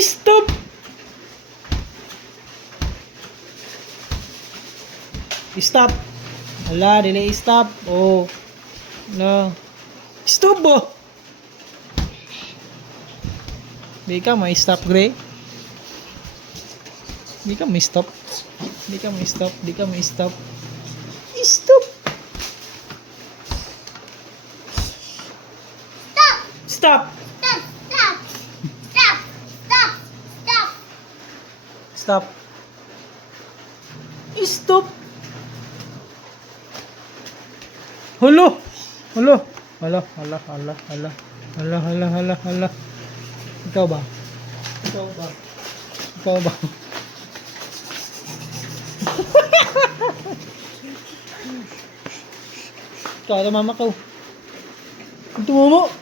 Stop! Stop! Hala, dili stop. Oh. No. Stop bo! Di ka may stop, Gray. Di ka may stop. Di ka may stop. Di ka may stop. Stop! Stop! Stop! Stop! Hulo! Hulo! Hala, hala, hala, hala. Hala, hala, hala, hala. Ikaw ba? Ikaw ba? Ikaw ba? Ikaw, mama ko. Ito mo mo.